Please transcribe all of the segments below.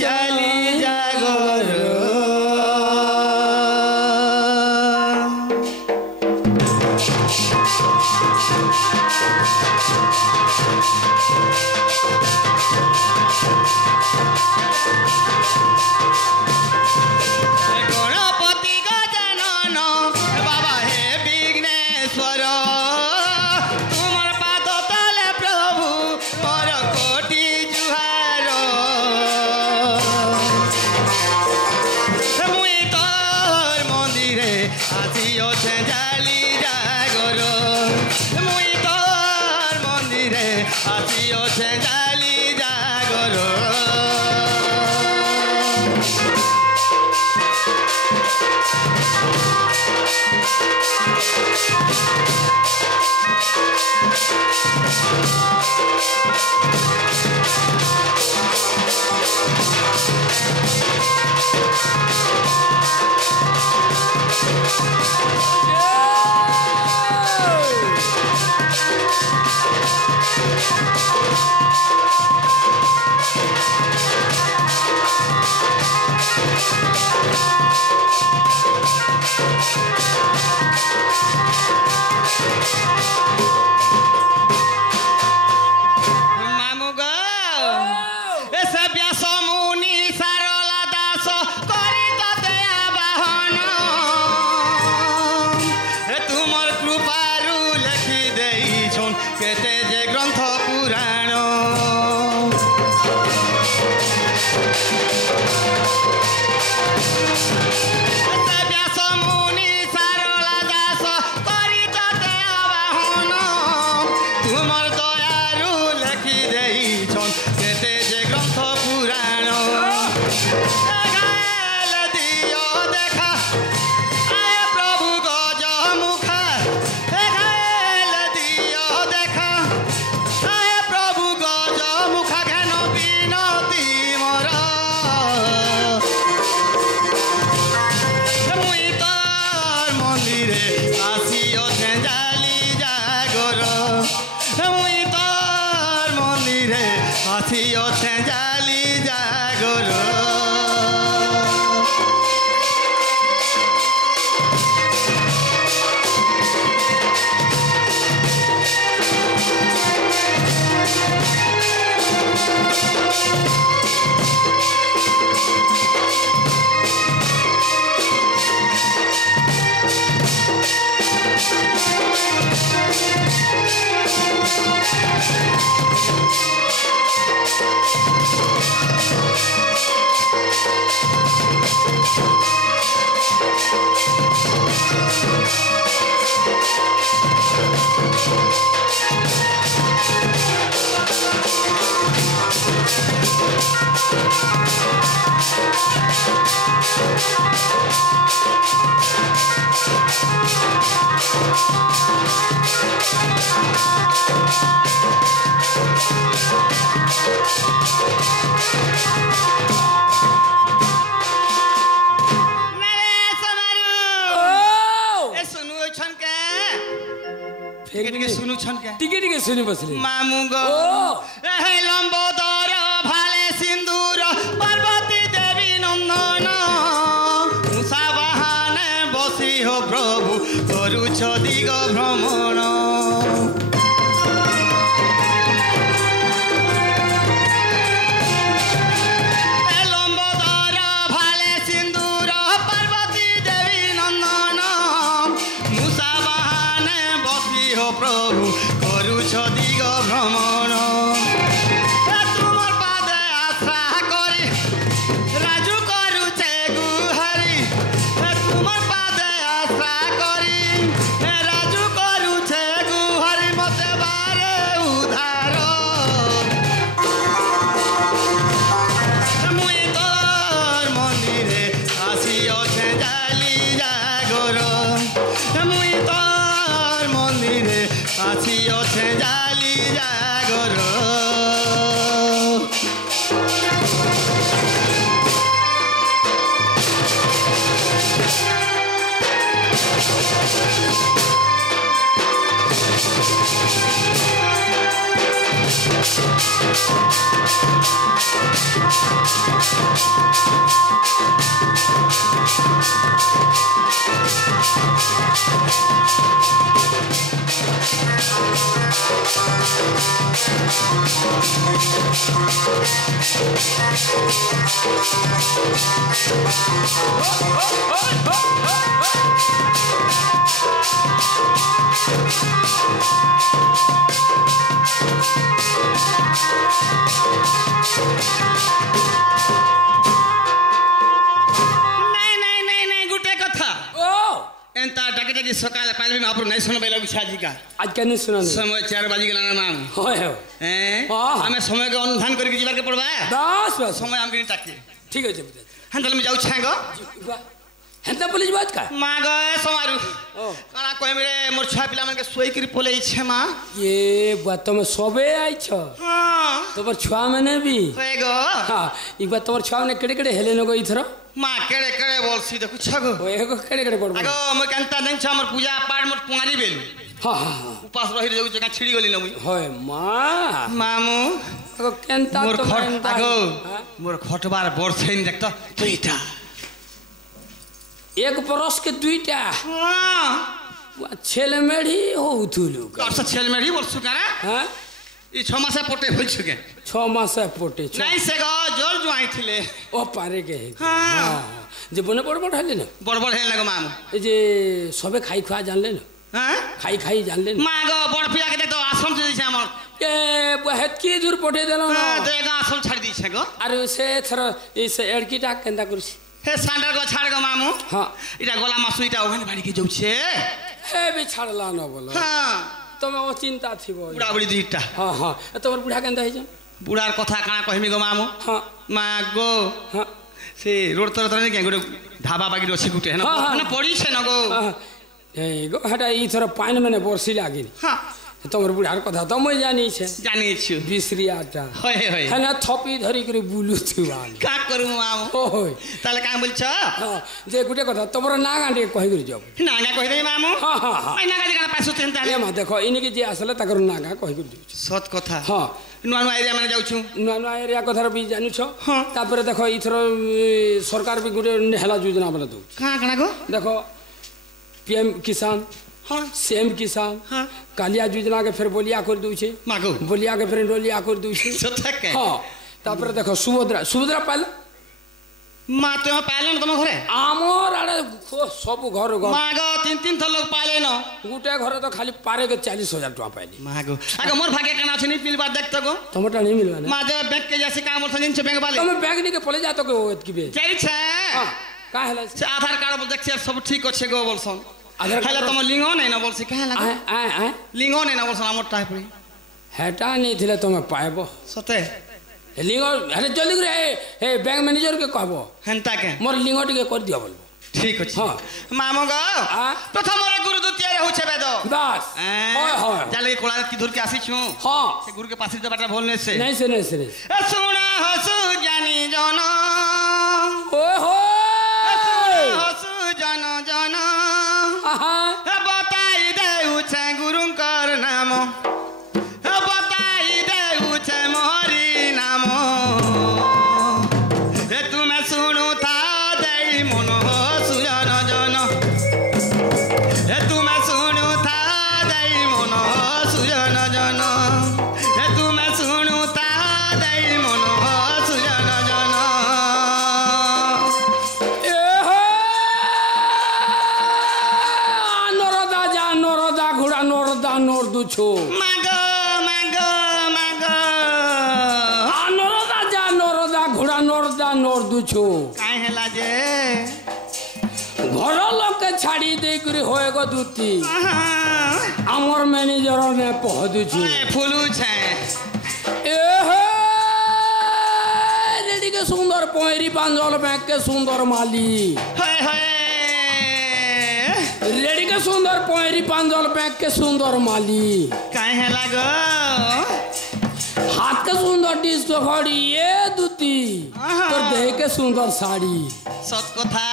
জালি জাগর গণপতি গজানন বাবা হে বিঘ্নেশ্বর তোমার পাদ তলে প্রভু মোর কোটি জুহার মুই তোর মন্দিরে আসিওছে জালি জাগর মুই তোর মন্দিরে আসিওছে জালি জাগর কেতে যে গ্রন্থ পুরাণ ব্যাস মুনি সারলা দাস করিতে আবাহন তোমার দয়ারু লেখি দেইছন কেতে যে গ্রন্থ পুরাণ দিও দেখা আয় প্রভু গজ মুখা প্রভু গজ মুখা ঘেন বিনতি মর মুই তোর মন্দিরে আসিওছে জালি জাগর মুই তোর মন্দিরে আসিওছে জালি জাগর টিকে শুনি বসলি মামু গো লম্বোদর ভালে সিন্দুর পার্বতী দেবী নন্দন মুসা বাহানে বসি হো প্রভু করুছ দিগ ভ্রমণ লম্বোদর ভালে সিন্দুর পার্বতী দেবী নন্দন মুসা বাহানে বসি হো প্রভু করুছ দিগ ভ্রমণ তোমার পাদে আশা করি রাজু করুছে গুহারি তোমার পাদে আশা করি রাজু করুছে গুহারি মতে বারে উধার মুই তোর মন্দিরে আসিওছে জালি জাগর মুই তোর মন্দিরে আসিওছে জালি জাগর सकाल पाले में आप नहीं सुन बेला बिछाजी का आज क्या नहीं सुना समय 4 बजे गेला ना माम होय हो हमें समय के अनुधान करके जीवा के पड़बा बस बस समय हम के ताके ठीक है जब हंदल में जाऊ छांगो हेंता पुलिस बात का माग समारू काना कोइ मेरे मोर छुआ पिला मन के सोई करी पोले छे मां ये बात में सबे आई छ हां तोर छुआ मने भी होएगो हां ई बात तोर छुआ ने केड़े केड़े हेले न गई थरो मां केड़े केड़े बोलसी देखु छगो होएगो केड़े केड़े पड़बो आगो म कांता दिन छ हमर पूजा पाठ मोर पुंगारी बेलु हां हां उपास रहि जाऊ जका छिड़ी गली न मुई होय मां मामू आगो केंता मोर तो खट आगो मोर खटबार बरछैन देख त दुईटा एक बरस के दुईटा हां छेल मेढ़ी हो उथुलु का छेल मेढ़ी बोलसु कारा हां ई 6 मास पोटे होई छके 6 मास पोटे नहीं से गो जोर जुआई थिले ओ पारे के हां जे बने बड़ बड़ हले न बड़ बड़ हेल लग मामू ए जे सबे खाई खा जानले न हां खाई खाई जानले न मागो बड़ पिया के तो आश्रम से छै हमर ए बहत की दूर पोटे देलो न देगा आश्रम छाड़ दी छै गो अरे से थर इस एड़कीटा केंदा करसी हे सांडर को छाड़ गो मामू हां इटा गोला मासु इटा ओहन बाड़ी के जाऊ छे हे भी छाड़ला न बोलो हां तमे ओ चिंता थिबो बुढ़ा बुढ़ी दुईटा हां हां तोर बुढ़ा केंदा है जे बुढ़ार कथा काना कहमी गो मामू हां मागो हां से रोड तर तर ने के गोटे ढाबा बाकी अछि गुटे है ना पड़ी छै न गो ए गो हटा ई थोड़ा पानी में बरसी लागिन हां तोर बुढ़ार कथा तो मैं जानी छे जानी छु बिसरियाटा होय होय है ना थपी धरी करे बुलु थुवान का करू मामू होय ताले का बोल छ हां जे गुटे कथा तोर ना गांडे कहि कर जब नागा कहि दे मामू हां हां हां आई नागा जका पैसो चिंता ए मा देखो इनके जे आसले तकर नागा कहि कर जब सत कथा हां नुआ नुआ एरिया में जाऊ छु नुआ नुआ एरिया कथा भी जानु छ हां तापर देखो इथरो सरकार भी गुटे हेला योजना बना दउ का कना गो देखो पीएम किसान हां सीएम किसान हां कालिया योजना के फिर बोलिया कर दउ छे मागो बोलिया के फिर डोलिया कर दउ छे सत के हां तापर देखो सुभद्रा पाल मा तो पालन तुम घरे आमर आड़े सब घर घर मागो 3 थर लोग पाले न गुटे घर तो खाली पारे के 40,000 टका पाइली मागो आगे मोर भाग्य केना छै नि पिलबा देख त गो टमाटर नहीं मिलवा ना माजे बैंक के जैसे काम छ दिन छ बैंक वाले तुम बैंक के पले जातो के होत की बे जाई छै हां का हला से आधार कार्ड बोल देख सब ठीक अछि गो बोलसन आधार हला तुम लिंगो नहीं न बोलसी कहे लगा आ लिंगो नहीं न बोलसन हमर टाइप रे हेटा नहीं थिले तुम पाएबो सते लिंगो अरे जल्दी रे हे बैंक मैनेजर के कहबो हंता के मोर लिंगो के कर दियो बोलबो ठीक अछि हां मामो गो प्रथम रे गुरु द्वितीय रे हो छै बेदो बस होय होय जाले कोला की धुर के आसी छु हां से गुरु के पास से बाटा बोलने से नहीं से ए सुना हसु जानी जनो ओए हो हसु जनो जनो आहा बताई देउ छै गुरु कर नाम बताई देउ छै मोहरी नाम ए तुमे सुनु था देई मन सुजन जन ए तुमे सुनु था देई मन सुजन जन ए तुमे सुनु था देई मन सुजन जन ए हो नरदा घोड़ा नरदा नर दुछो मागो मागो मागो नरदा जा नरदा घोड़ा नरदा नर दुछो काहे हेला जे घर लोक के छाड़ी दे करे होए गो दुती हमर मैनेजर ने पह दुछु फुलू छै ए हो रेडी के सुंदर पोहरी पांजल बैंक के सुंदर माली हाय हाय रेडी के सुंदर पोहरी पांजल बैंक के सुंदर माली काहे हेला गो हाथ के सुंदर डिश तो घड़ी ये दुती तो देह के सुंदर साड़ी सत कथा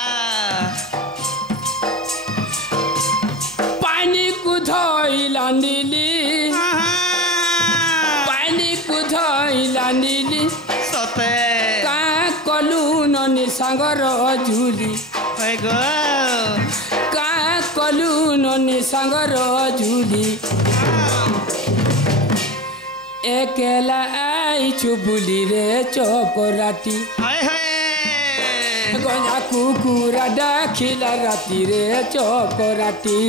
पानी कुधइला नीली पानी कुधइला नीली सते का कल ननी सांगर झूली होय गो का कलू ननी सांगर झूली एकेला आई चुबुली रे चौकराती होय होय गंजा कुकुरा डाखिला राती रे चौकराती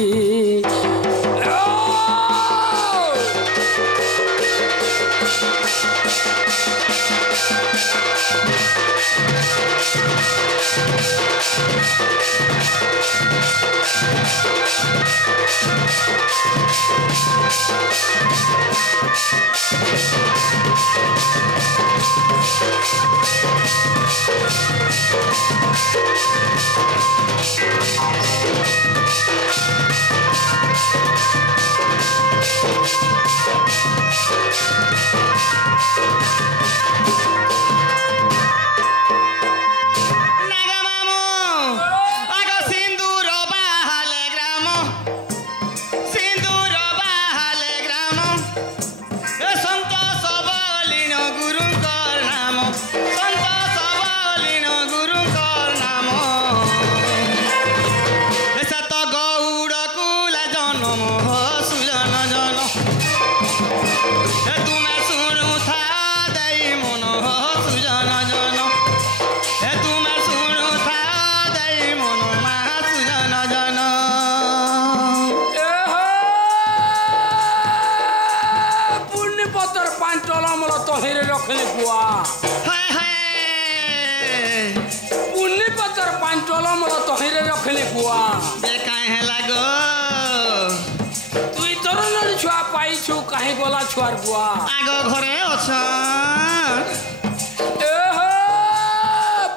कहीं गोला छुआर बुआ आगो घरे अछन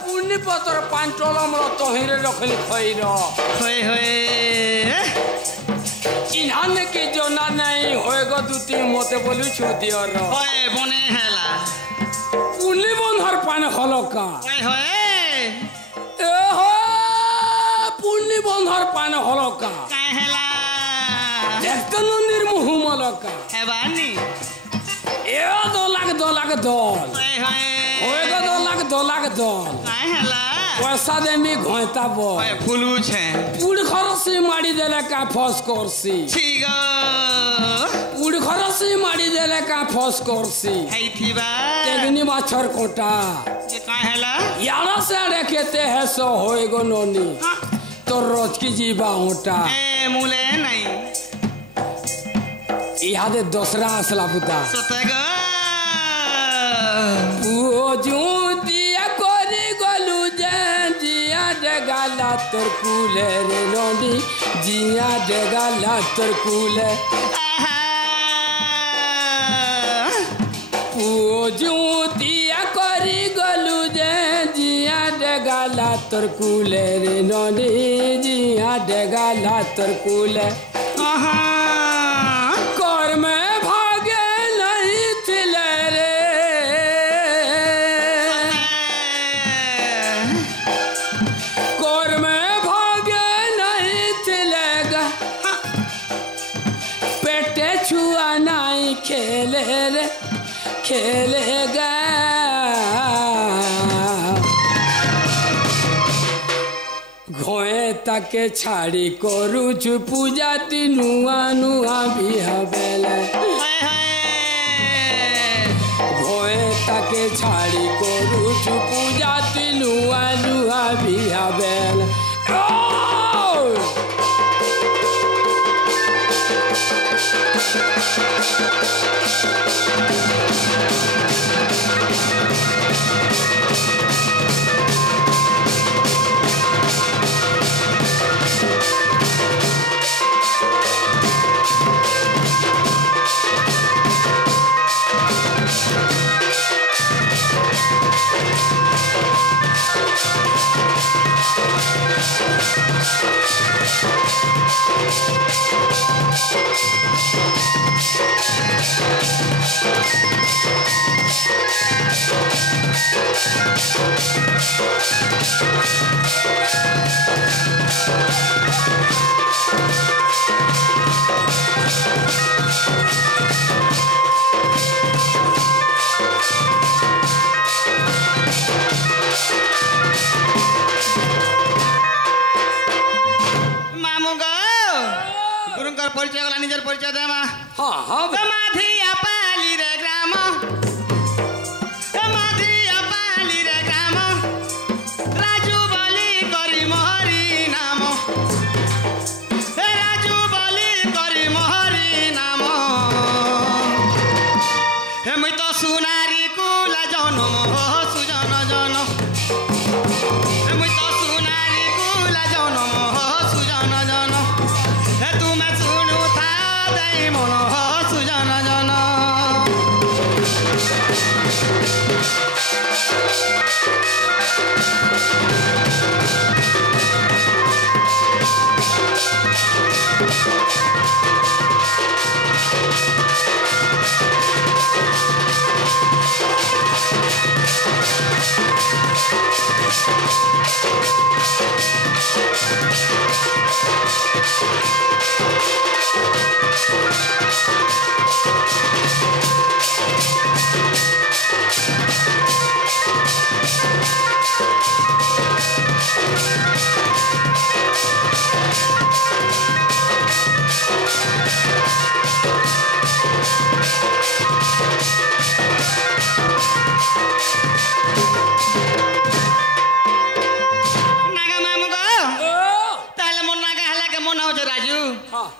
पुण्य पतर पांचल मोर तहिरे रखली खइर होय होय चिन्हान के जोना नहीं होएगो दुती मते बोलू छु दियर होय बने हैला पुण्य बंधर पान हलका होय होय पुण्य बंधर पान हलका काहे हैला देखतो निर्मुह मलका हेबानी ए 2 लाख दल होय होय होएगो 2 लाख दल काहे हैला पैसा देमी घोंता बो होय फुलू छे पुड़ खरसी मारी देले का फस करसी ठीक पुड़ खरसी मारी देले का फस करसी हैथिबा तेगनी माछर कोटा ये काहे हैला यारा से रेखेते है सो होएगो नोनी तो रोज की जीवा होटा ए मुले नहीं इहादे दूसरा असला बुता सतगो पूजू दिया कोरी गोलू जिया डेगाला तोर कुले रे नोनी जिया डेगाला तोर कुले पूजू दिया कोरी गोलू जिया डेगाला तोर कुले रे नोनी जिया डेगाला तोर कुले कर में भागे नहीं थिले रे कर में भागे नहीं थिलेगा पेटे छुआ नहीं खेले रे खेलेगा घोए ताके छाड़ी करूछु पूजा नुआ नुआ भी हवेले घोए ताके छाड़ी करूछु पूजा नुआ नुआ भी हवेले ନିଜର ପରିଚୟ ଦେମା ହଁ ହଁ ମାଧିଆ ପାଲିରେ ଗ୍ରାମ ମାଧିଆ ପାଲିରେ ଗ୍ରାମ ରାଜୁ ବୋଲି କରି ମୋହରି ନାମ ରାଜୁ ବୋଲି କରି ମୋହରି ନାମ ମୁଇଁ ତ ସୁନାରୀ କୁଲା ଜନମ ସୁଜନ ଜନ ମୁଇଁ ତ ସୁନାରୀ କୁଲା ଜନମ ସୁଜନ ଜନ ତୁମେ ଶୁଣୁ ଥା ଦେଇ ମନ ସୁଜନ ଜନ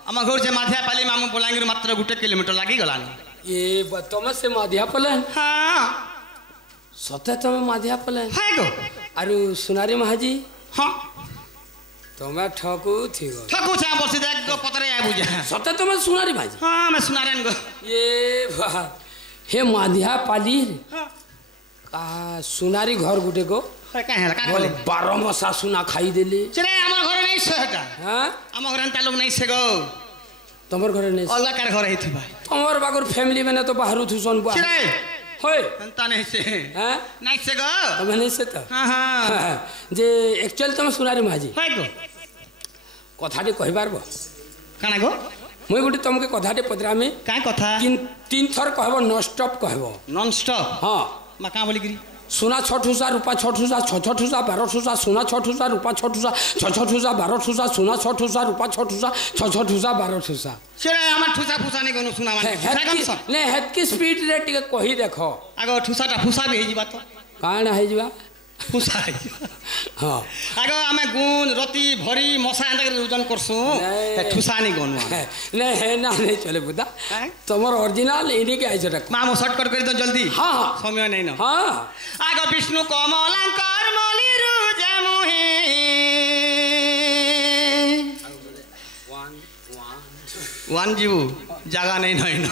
ଆମ ଘର ସେ ମାଧିଆ ପାଲି ଆମ ବଲାଙ୍ଗୀର ମାତ୍ର 1 କିଲୋମିଟର ଲାଗିଗଲାନି ଏ ତମେ ସେ ମାଧିଆ ପଲେନ୍ ହଁ ସତେ ତମେ ମାଧିଆ ପଲେନ୍ ହାଇ ଗো ଆରୁ ସୁନାରୀ ମହାଜି ହଁ ତମେ ଠକୁଥିବ ଠକୁଛେ ବସି ଦେখ ଗো ପତରେ ଆଇ বুঝা ସତେ ତମେ ସୁନାରୀ ମହାଜି ହଁ ଆମେ ସୁନାରେন গো ଏ हे ମାଧିଆ ପାଲି ସୁନାରୀ ଘର ଗୁଟେ ଗো କାଁ ହେଲା କାଁ କଲେ 12 ମସା ସୁନା ଖାଇଦେଲି ସେରେ ଆମ ଘର ନାଇଁ ସେଟା ହଁ ଆମ ଘର ତା ଲୋକ ନାଇଁ ସେ ଗো ତମର ଘରେ ନାଇଁ ଅଲଗା କାର ଘର ହେଇଥିবা ତମର ବାଗର ଫ୍ୟାମିଲି ମାନେ ତ ବାହାରୁ থুসন বা ସେରେ ହୋଏ ଏନ୍ତା ନାଇଁ ସେ হ্যাঁ ନାଇଁ ସେ ଗো ତମେ ନାଇଁ ସେ ତ ହଁ ହଁ ଯେ একচুয়ালি ତମେ ସୁନାରୀ ମହାଜି ହାଇ ଗো କଥାଟି କହିବାରବ କାଣା ଗো ମୁଇଁ ଗୋଟେ ତମକେ କଥାଟେ ପଚରାମି କାଁ କଥା 3 ଥର କହିବ ନନ୍ ଷ୍ଟପ କହିବ ନନ୍ ଷ୍ଟପ ହଁ ମା କାଁ ବୋଲି গিরি সোনা 6 ঠুসা রূপা 6 ঠুসা 6 ঠুসা 12 ঠুসা সোনা 6 ঠুসা রূপা 6 ঠুসা 6 ঠুসা 12 ঠুসা সোনা 6 ঠুসা রূপা 6 ঠুসা 6 ঠুসা 12 ঠুসা সেরে আমার ঠুসা ফুসা নাই গনো সুনা মানে ঠুসা কাম সব নে হেতকি স্পিড রে টিকে কহি দেখো আগ ঠুসাটা ফুসা বি হেই যিবা তো কাণ হই যিবা ফুসা হ্যাঁ আগ আমি গুণ রতি ভরি মশা এন্তা করে ওজন করছু ঠুসা নি গনো নে হে না নে চলে বুদা তোমার অরিজিনাল এনি কে আইছটা মা মো শর্টকাট করে তো জলদি হ্যাঁ সময় নাই না হ্যাঁ আগ বিষ্ণু কমলাঙ্কর মলিরু জামুহি ওয়ান জিবু জায়গা নেই নয় ন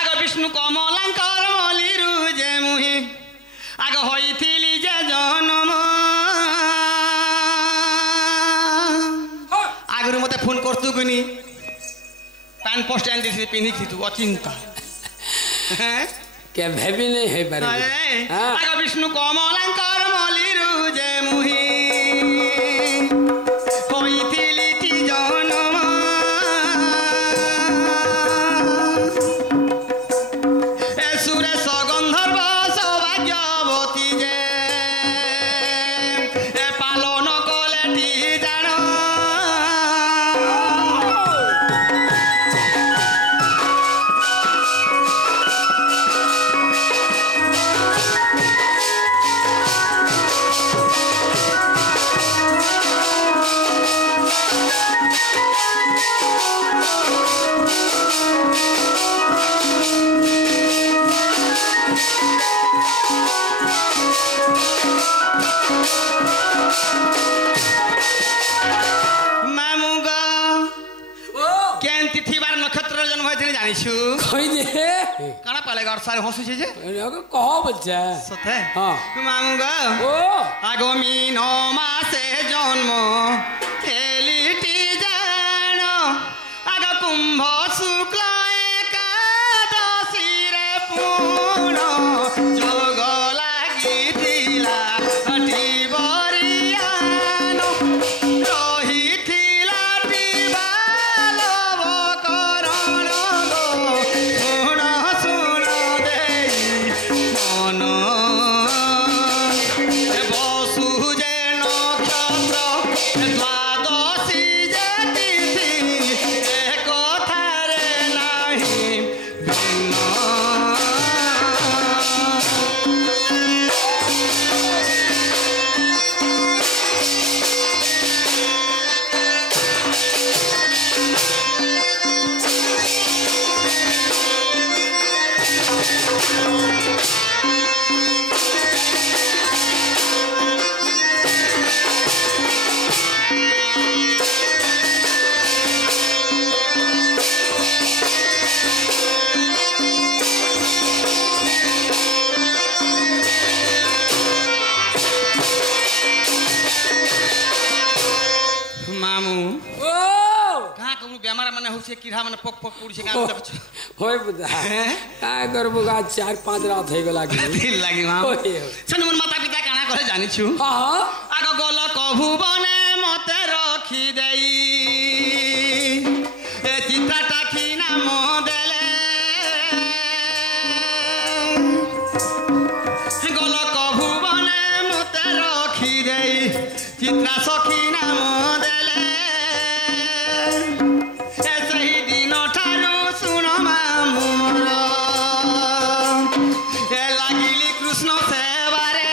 আগ বিষ্ণু কমলাঙ্কর মলিরু জামুহি আগ হইছিলি যে জন্ম আগরু মতে ফোন করতু কিনি প্যান্ট পোস্ট এন্ড দিছি পিনিছি তু অচিন্তা হ্যাঁ কে ভাবি নেই হে পারে আগ বিষ্ণু কমলাঙ্কর মলিরু যে মুহি হইছিলি তি জন্ম এ সুরে সগন্ধর্ব সৌভাগ্যবতী যে এ পালন কলে তি জান জানিছু কই দে কানা পালে গর সারে হসুছে যে কহ বচ্চা সতে হ্যাঁ মামু গো ও আগমি ন মাসে জন্ম খেলিটি জান আগ কুম্ভ শুক্ল একাদশী রে পুণ যোগ লাগিছিলা হটি বরিয়ান রহিছিলা বালব করণ গো শুণ শুণ দেই মন বসু যেন बेमार माने होछे कीड़ा माने पक पक उड़छे गाम देखछ होय बुदा काय करबो गा 4-5 रात हे गेला दिल लागि माम छन मन माता पिता काना करे जानि छु हां आगो गोल कभु बने मते रखी देई ए चित्राटा की नाम देले गोल कभु बने मते रखी देई चित्रा सखी नाम देले ए सही दिन ठारू सुन मामु मोर ए लागिली कृष्ण सेवारे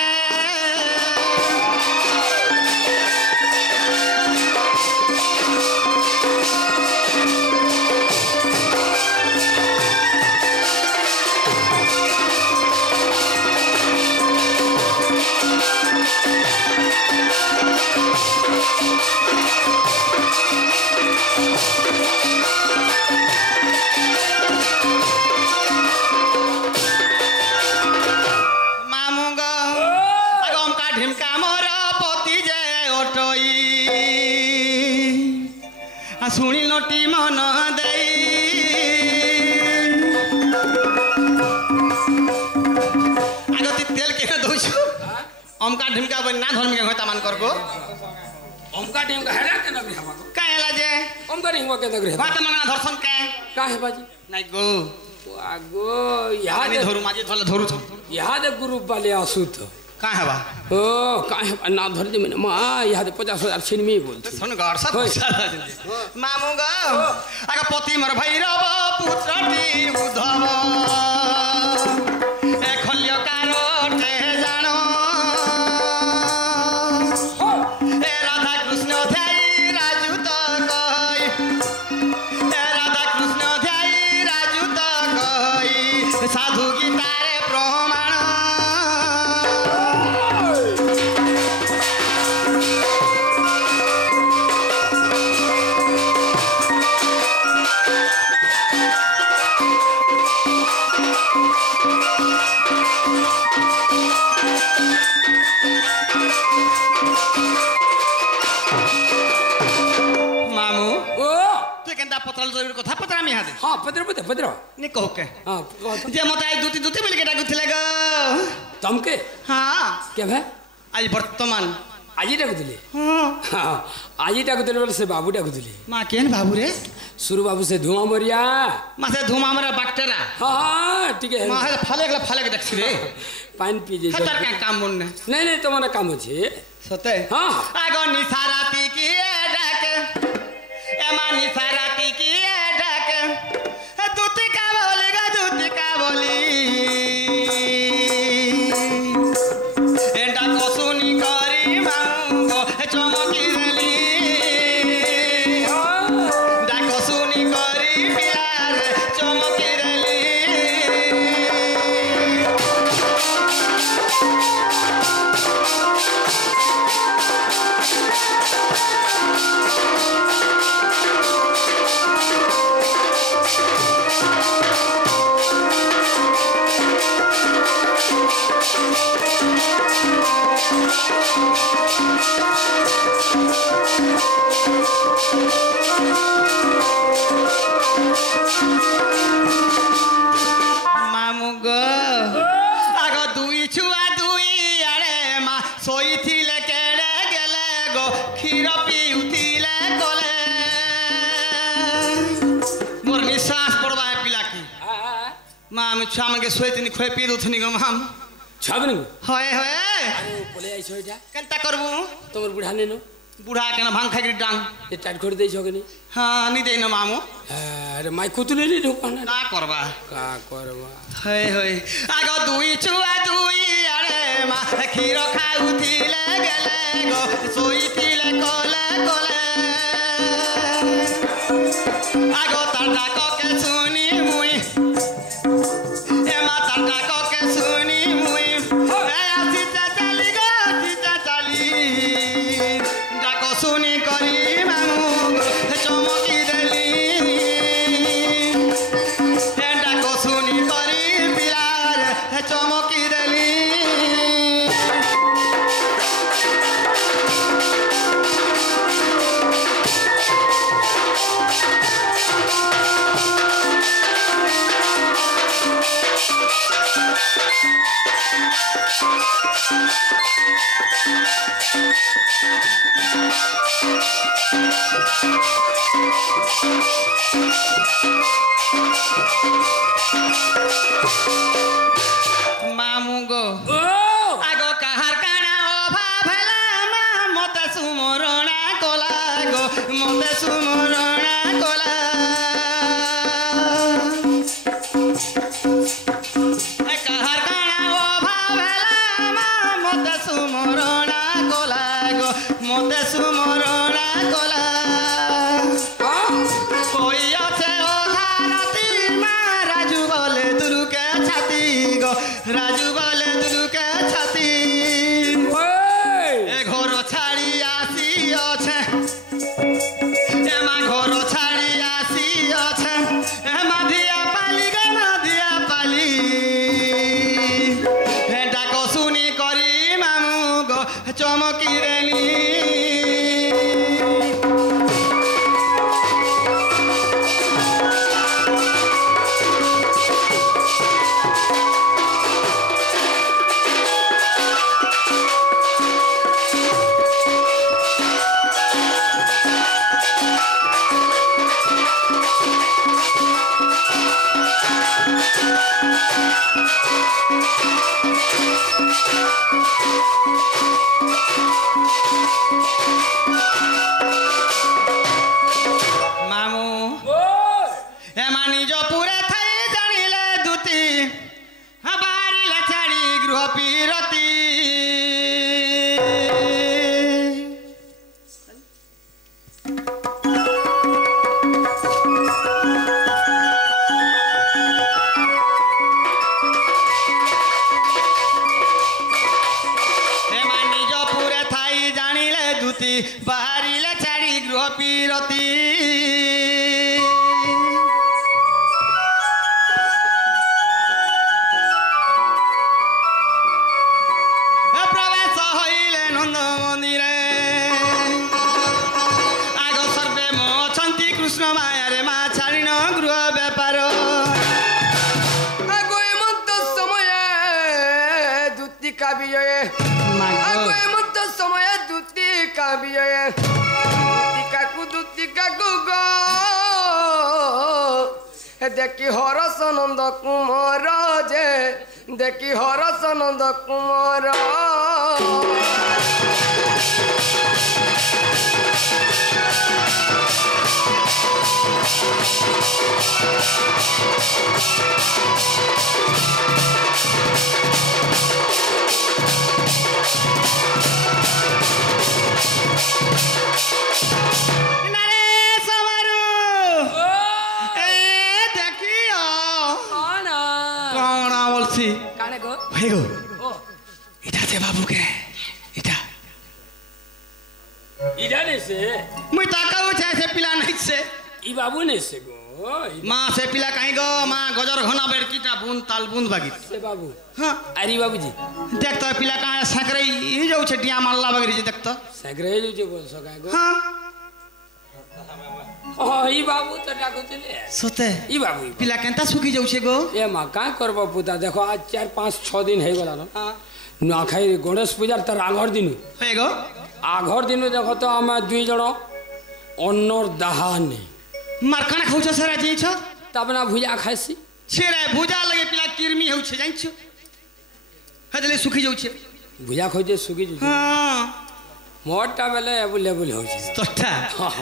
শুনি নটি মন দেই আগতি তেল কেনে দইছো অমকা ঢিমকা বই না ধর্মকে হয়তা মান করগো हमका टीम का हेरा के नगरी हवा কাহেলা যে हमका रिंगवा के नगरी বাত মানা ধর্ষণ কে काहे बाजी নাই गो आगो আমি याद ধরু মাঝে ধলে ধরু याद ग्रुप वाले आसु तो का हवा ओ काहे ना धर दे मैंने मां याद 50,000 छिनमी बोलते শুন গড় সব মামু গো আগে পতি মোর ভৈরব পুত্রটি উদ্ধব এ খল্য কারটে জানো এ রাধা কৃষ্ণ ধ্যাই রাজু তো কই এ রাধা কৃষ্ণ ধ্যাই রাজু তো কই সাধু গীতারে প্রমাণ पतल जरूर कथा पतरा मी हादे हां पत्र नि कहो के हां जे मते आई दुती दुती मिल के डाकुथिले ग तमके हां के भाई आज वर्तमान आज डाकुथिले हां हां आज डाकुथिले बोले से बाबू डाकुथिले मां केन बाबू रे सुरु बाबू से धुआं मरिया मां से धुआं मरा बाक्टेरा हां ठीक है मां फाले के देखछि रे पानी पी जे खतर का काम मुन नहीं तुम्हारा काम छे सते हां आगो निसाराती की डाके एमा निसाराती की डाके दूती का बोलेगा दूती का बोली एंडा को सुनी करी मांगो चमकी देली डाको सुनी करी प्यार चमकी देली मामू गो आगो दुई छुआ दुई आड़े मा सोईथिले केड़े गेले गो क्षीर पिउथिले गले मोर निश्वास पड़वा पिला की माम छाम के सोईतनी खोए पी दुथनी गो माम छाबनी होए होए अरे बोले आई छोटा केनता करबू तोर बुढ़ा ने नो बुढ़ा केना भांग खाई डांग ये टाइट कर दे छगनी हां नि देनो मामू अरे माई कुतले नहीं ढोकाना ना करबा का करबा हे हे आगो दुई छुआ दुई आड़े मा क्षीर खाउथिले गेले गो सोईथिले कोले कोले आगो ताटा को के सुनी मुई ए मा ताटा को के सुनी मुई ए सीता चली गो सीता चली डाको सुनी करी मामू चमकी देली डाको सुनी करी पिलार चमकी देली मामू गो ओ आगो कहार काना अभाव हेला मा मते सुमरणा कोला गो मते सुमरणा कोला कहार काना अभाव हेला मा मते सुमरणा कोला गो मते सुमरणा कोला कोई আছে ওধারতি মা রাজু বলে দুরুকে ছাতি গো রাজু বলে দুরুকে ছাতি ওই এ ঘর ছাড়ি আসি আছে এ মা ঘর ছাড়ি আসি আছে এ মাধিয়া পালি গে মাধিয়া পালি হে ডাক শুনি করি মামু গো চমকি রেনি মামু ওই এমা নিজ পুরে থাই জানিলে দুতি বাড়িলে ছাড়ি গৃহ পিরতি এমা নিজ পুরে থাই জানিলে দুতি বাড়িলে ছাড়ি গৃহ পিরতি প্রবেশ হইলে নন্দ মন্দিরে আগ সর্বে মছন্তি কৃষ্ণ মায়ারে মা ছাড়িন গৃহ ব্যাপার আগো এমন্ত সময়ে দুতি কাবিয়ে আগো এমন্ত সময়ে দুতি কাবিয়ে দুতি কাকু গো দেখি হরস নন্দ কুমার যে দেখি হরস নন্দ কুমার নারে সমারু ওই এ দেখিও আনা কোন বলছি কানে গো হয়ে গো ও এটা যে বাবুকে এটা ইডা নেছে মুই তাকাউছে সে পিলা নাইছে ই বাবু নেছে গো মা সে পিলা কাই গো মা গজর ঘনা বেড়কিটা বুন তাল বুন বাগি সে বাবু হ্যাঁ আরি বাবুজি দেখ তো পিলা কায় সাকরে ই যাউছে ডিয়া মাল্লা বাগি দেখ তো সাগরে যে বলছ কাই গো হ্যাঁ ও ই বাবু তো ডাকুতলে সতে ই বাবু পিলা কেনতা শুকি যাউছে গো এ মা কাঁ করব পুতা দেখো আজ 4-5-6 দিন হয়ে গেল না হ্যাঁ নুয়াখাই গণেশ পূজার তার আগর দিন হয়ে গো আগর দিন দেখো তো আমার 2 জন অন্নর দাহা নেই মার কানা খাউছ সারা জিছ তাপনা ভুজা খাইছি ছেড়ে ভুজা লাগে পিলা কিরমি হউছে জানছ হেদলে শুকি যাউছে ভুজা খাইছে সুগি যুজি হ্যাঁ মোরটা বেলে এবুল হচ্ছে তোরটা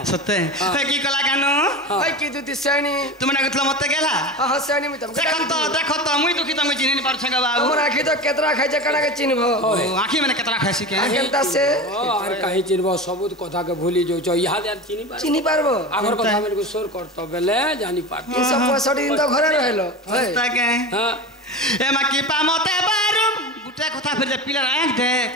সতে হে কি কলা কেন ওই কি দুতি শ্রেণী তুমি না গতলা মতে গেলা হ্যাঁ শ্রেণী আমি তোমাকে দেখো তো মুই দুঃখিত আমি চিনি নি পারছ গা বাবু আমার আখি তো কেতরা খাইছে কানাকে চিনব ও, আখি মানে কেতরা খাইছি কে কেনতা সে আর কাহি চিনব সবুত কথাকে ভুলি যাউছ ইহাদে আর চিনি পার চিনি পারবো আগর কথা মেরে সোর করত বেলে জানি পার 365 দিন তো ঘরে রহিলো তাকে হ্যাঁ এ মা কি পামতে বারু গুটা কথা ফিরে পিলা রাখ দেখ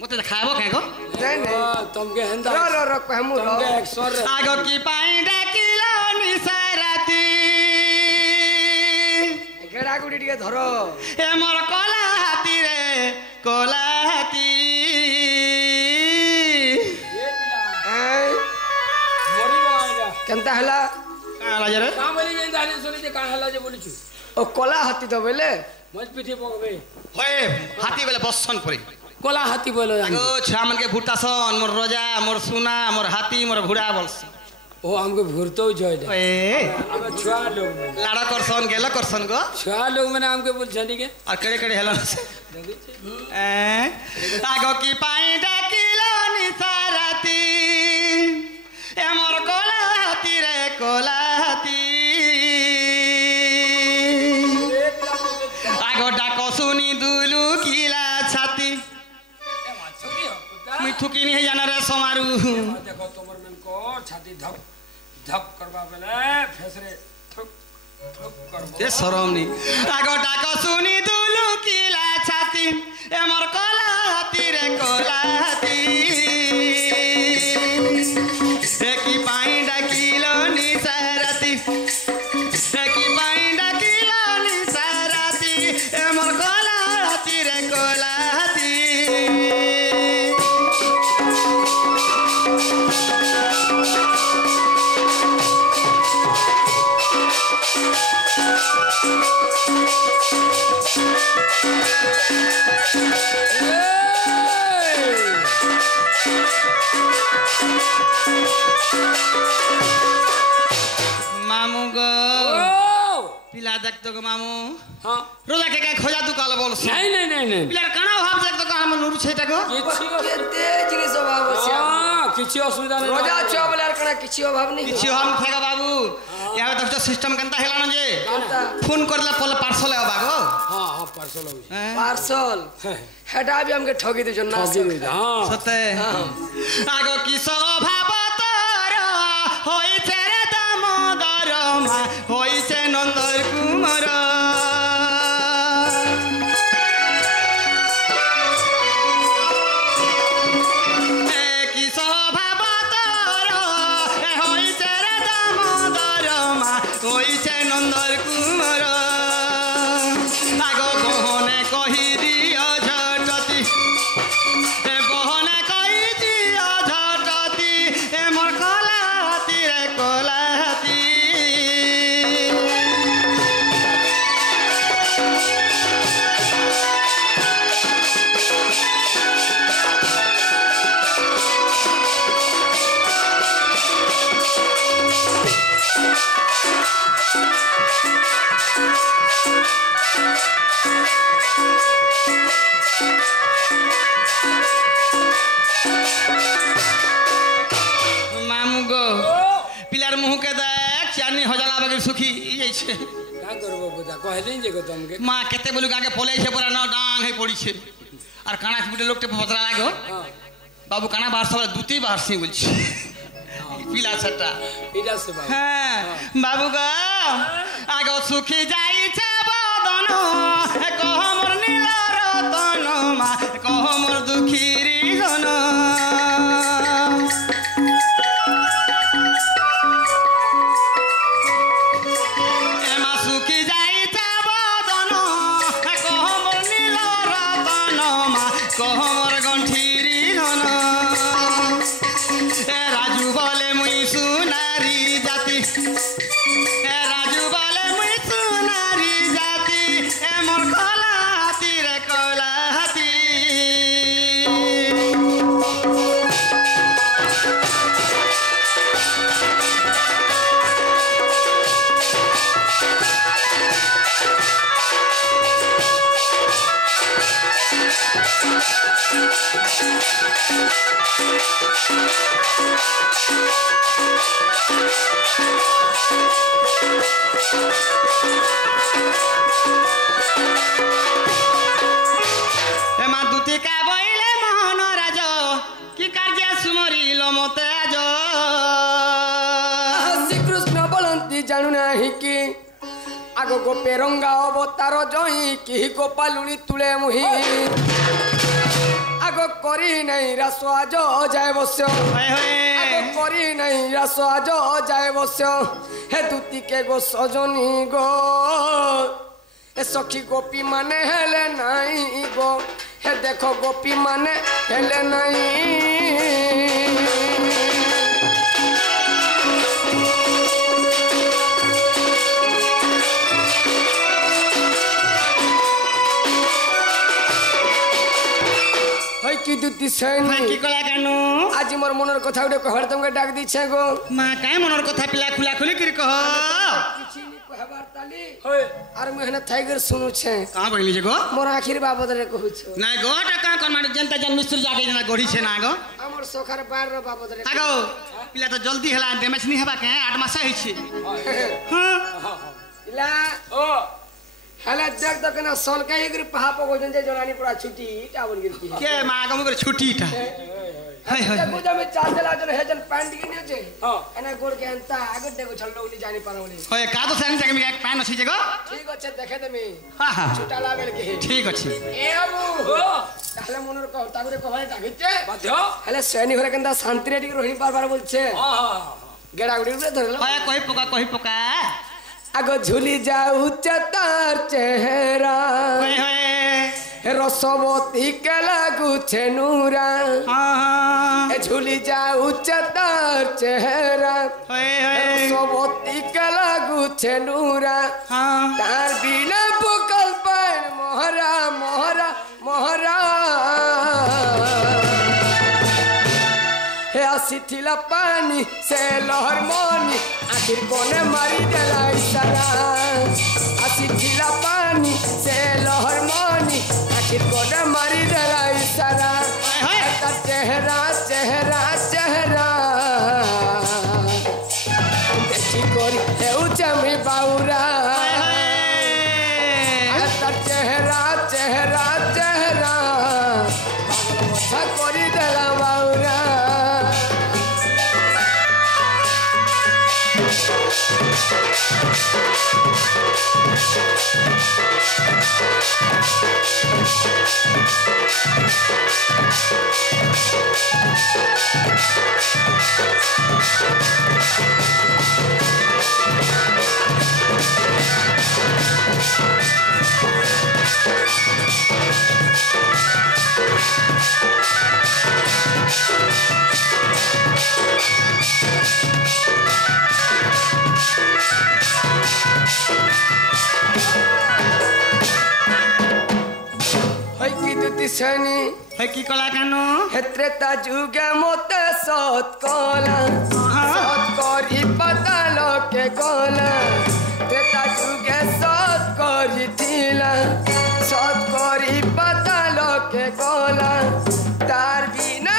মতে খাবো কে গো নাই নাই তোমকে হেন্দা র কহমু র তোমকে 100 রে আগো কি পাই ডাকিলো নিসারাতি গেড়া গুড়ি টিকে ধরো এ মোর কলা হাতি রে কলা হাতি এ পিলা এই মরি বাইরা কেনতা হলা কালা জরে কা বলি যে জানি শুনি যে কা হলা যে বলিছু ও কলা হাতি তো বলে মজ পিঠে পকবে হয় হাতি বেলে বসন পড়ে কলা হাতি বলে আগো ছুয়া মনকে ভুটাসন মোর রজা মোর সোনা মোর হাতি মোর ঘোড়া বলস ও আমাকে ঘুরতেও জয় এ আমি ছুয়া লোক লাড়া করছন গেল করছন গো ছুয়া লোক মানে আমাকে বলছে ঠিক আর কেড়ে কেড়ে হেল আগো কি পাই ডাকিল নিসারাতি এ মোর কলা হাতি রে কলা হাতি আগো ডাক শুনি দুলু কিলা ছাতি মুই থুকিনি হে জানা রে সমারু দেখো তোমার মেন কো ছাতি ধপ ধপ করবা বেলে ফেসরে ঠুক ঠুক করব এ শরম নি আগো ডাক শুনি দুলু কিলা ছাতি এ মোর কলা হাতি রে কলা হাতি এ কি পাই ডাকিল নিসারাতি এ কি পাই ডাকিল নিসারাতি এ মোর কলা হাতি রে কলা হাতি মামু গো পিলা দেখতো গো মামু হ্যাঁ রোজা কে কে খোঁজা তু কাল বলছ নাই নাই নাই নাই পিলার কানা ভাব দেখতো কাল মন নুরু সেটা গো কেতে জিনিস অভাব আছে কিছু অসুবিধা নেই রোজা ছুয়া বলে আর কানা কিছু অভাব নেই কিছু হম থাকা বাবু ইয়াবে তো সিস্টেম কেনতা হেলানো যে ফোন করলে পলে পার্সল আবা গো হ্যাঁ হ্যাঁ পার্সল হইছে পার্সল হেটা भी हमके ठगी दे जन्ना ঠকি দিই হ্যাঁ সতে আগো কি স্বভাব তোর হইছে রে দামোদর মা হইছে নন্দর কুমার কি স্বভাব তোর হইছে রে দামোদর মা হইছে নন্দর কুমার আগো বহনে কহি দিও ঝটতি এ বহনে কহি দিও ঝটতি এ মোর কলা হাতি রে কলা হাতি মামু গো পিলার মুহকে দেখ চানি হজালা বাগে সুখী যাইছে কা করব বুদা কইলেন যে গো তোমাকে মা কেতে বলু আগে পলাইছে পরা না ডাং হয়ে পড়িছে আর কানা ফুটে লোকটা পতরা লাগো হ্যাঁ বাবু কানা বার সব দুটি বার সে বলছে পিলা ছাটা এটা সে বাবা হ্যাঁ বাবু গো আগো সুখী যাইছে বদন কহ মোর নীল রতন মা কহ মোর দুঃখীরি ধন এ মা সুখী যাইছে বদন কহ মোর নীল রতন মা কহ মোর গণ্ঠিরি ধন এ রাজু বলে মুই সুনারি জাতি এ রাজু বলে মুই সুনারি জাতি এ মোর কলা হাতি রে কলা হাতি এমা দুতিকা বইলে মোহন রাজ কি কার্য সুমরিল মতে আজ শ্রীকৃষ্ণ বলন্তি জানু নাহি কি আগ গোপে রঙ্গা অবতার জহি কি গোপালুনি তুলে মুহি আগ করি নাই রাস আজ যায় বস্য হয়ে হয়ে আগ করি নাই রাস আজ যায় বস্য হে দুতিকে গো সজনী গো এ সখী গোপী মানে হেলে নাই গো হে দেখো গোপী মানে হেলে নাই দুটি সৈনি কি কলা কেন আজি মোর মনের কথা গুলো কহর তোমাকে ডাক দিছে গো মা কাই মনের কথা পিলা খুলা খুলি করে কহ কিছু নি কহবার তালি আর মেহনত থাইগর শুনুছে का कहली जे गो मोर आखिर बाबद रे कहू छ ना गो का कर मार जनता जन मिस्त्री जाके जना गढ़ी छे ना गो हमर सोखर बार रे बाबद रे आगो पिला तो जल्दी हला डैमेज नहीं हेबा के 8 मास है छी हां इला ओ हला देख तो कना सोल के एग्री पहा पगो जन जे जलानी पूरा छुट्टी टावन गिरती है के मा गम कर छुट्टी ता हाय हाय देखो जब चाल चला जन हे जन पैंट की ने छे हां एना गोर के अंता आगे देखो छल्लो नी जानी पारोनी होय का तो संग जग में एक पैन अछि जे गो ठीक अच्छे देखे देमी हां हां छुटा लागल के ठीक अछि ए बाबू हो তাহলে মনের কথা করে কভাই ডাকিতে বাধ্য হলে শ্রেণী ঘরে কেনতা শান্তি রে ঠিক রহিনি বারবার বলছে হাঁ হাঁ গেড়া গুড়ি রে ধরলো होय कहि पोका আগো ঝুলি যাও তার চেহারা होय होय রসবতী কে লাগুছে নুরা हां हां এ ঝুলি যাও তার চেহারা होय होय রসবতী কে লাগুছে নুরা हां তার বিনা বকল পান মোহরা মোহরা মোহরা হে আসিথিলা পানি সে লহর মনি আখির কোনে মারি দেলা ইশারা আসিথিলা পানি সে লহর মনি আখির কোনে মারি দেলা ইশারা তার চেহারা চেহারা চেহারা দেখি করি হেউছে আমি বাউরা তার চেহারা চেহারা চেহারা পাগল মশা করি দেলা বাউরা শনি होय की कला केन হেত্রেতা যুগে মতে সৎ কলা সৎ করি পাতালকে গলা ত্রেতা যুগে সৎ করিছিলা সৎ করি পাতালকে গলা তার বিনা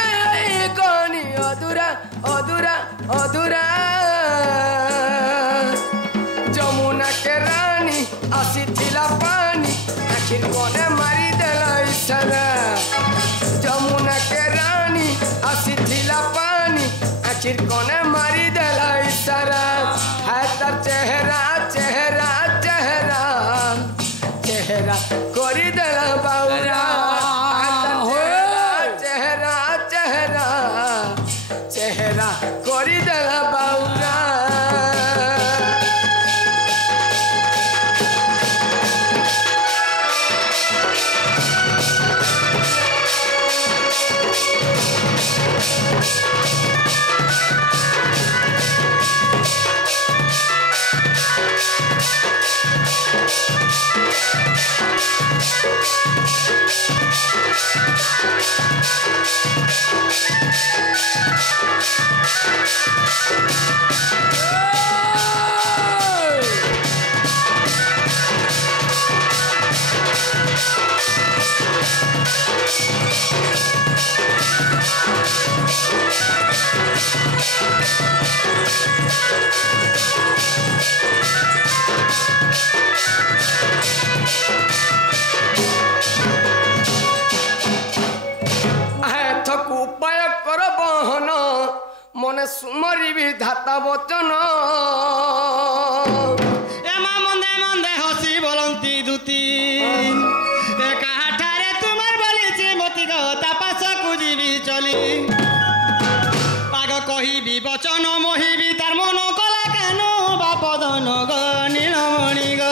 গনি অধুরা অধুরা অধুরা যমুনাকে রানী আসিছিলা পানি আখির কোনে মারি দেলা ইশারা যমুনা কে রানী আসিছিলা পানি আখির কোনে মারি দেলা ইশারা হ্যাঁ তার চেহারা চেহারা চেহারা চেহারা করি দেলা বাউরা চেহারা চেহারা চেহারা করি দেলা বাউরা মনে সুমরিবি ধাতা বচন এমা মন্দে মন্দে হসি বলন্তি দুতি কাহাঠারে তোমার বলিছি মতি গো তাপাস কুজিবি চলি পাগ কহিবি বচন মহিবি তার মন কলা কেন বাপদন গ নীলমণি গ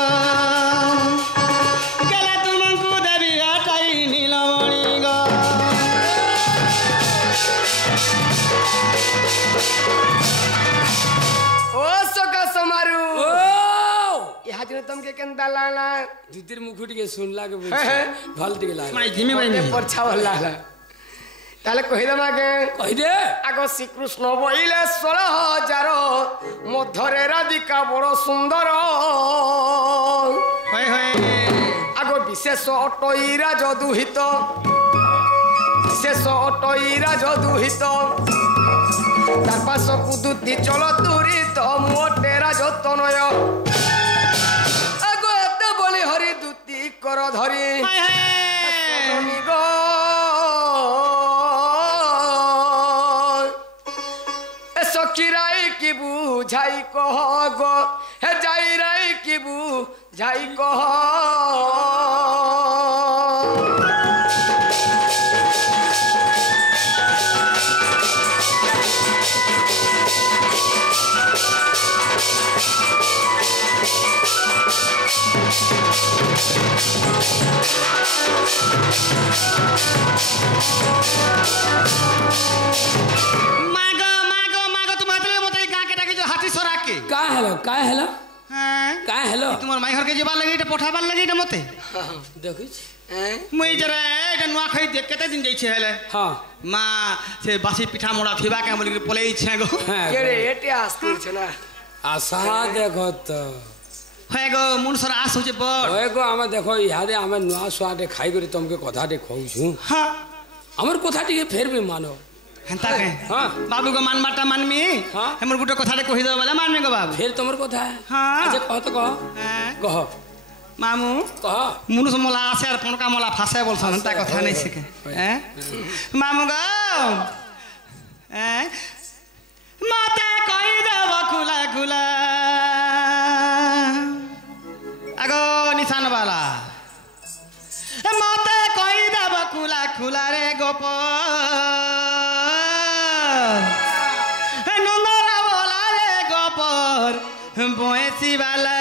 গেলে তুমকু দেবি আটাই নীলমণি গ ও সকা সমারু ও ইহাজনে তমকে কেনতা লালা দুতির মুখ টিকে শুনলা কে ভাল টিকে লাগলা মাই জিমি বাইনি পরছা ভাল লাগলা তাহলে কহিদেমা কে কহিদে আগ শ্রীকৃষ্ণ বইলে 16,000 মধ্যরে রাধিকা বড় সুন্দর হয় হয় আগ বিশেষ অটইরা যদুহিত বিশেষ অটইরা যদুহিত তার পাশ কুদুতি চল তুরিত মোটেরা যতনয় আগ এত বলি হরি দুতি কর ধরি হয় হয় সখিরাই কি বুঝাই কহ গো হে যাইরাই কি বুঝাই কহ का हेला का हेलो তোমার মাই ঘরকে যাবার লাগি এটা পঠাবার লাগি এটা মতে देखिछ মুই জরা এটা নুয়া খাই দেখ কেতে দিন যাইছে হেলে हां মা সে বাসি পিঠা মোড়া থিবা কে বলি পলেই ছে গো কে রে এটে আসতুল ছ না आशा देखो तो হয় গো মুনসর আস হচ্ছে বড় ओए गो आमे देखो इहादे आमे नुआ स्वादे खाई करी तुमके कथा दे खौछु হ্যাঁ हमर कथा टिके फेर भी मानो হেনতা কে हां बाबू को मानबाटा मानमी हाँ। हमर गुटे कथा दे कहि दो बोले मानमी गो बाबू फेर तुमर कथा है हाँ। अच्छा कह तो कह হ্যাঁ कह মামু कह মুনুস মোলা আসে আর পনকা মোলা ফাসে বলছ হেনতা কথা নাই শিখে হ্যাঁ মামু গো হ্যাঁ মতে কই দেব খুলা খুলা আগো নিশান বালা মতে কই দেব খুলা খুলা রে গোপ নন্দরা বলা রে গোপর বয়েছি বালা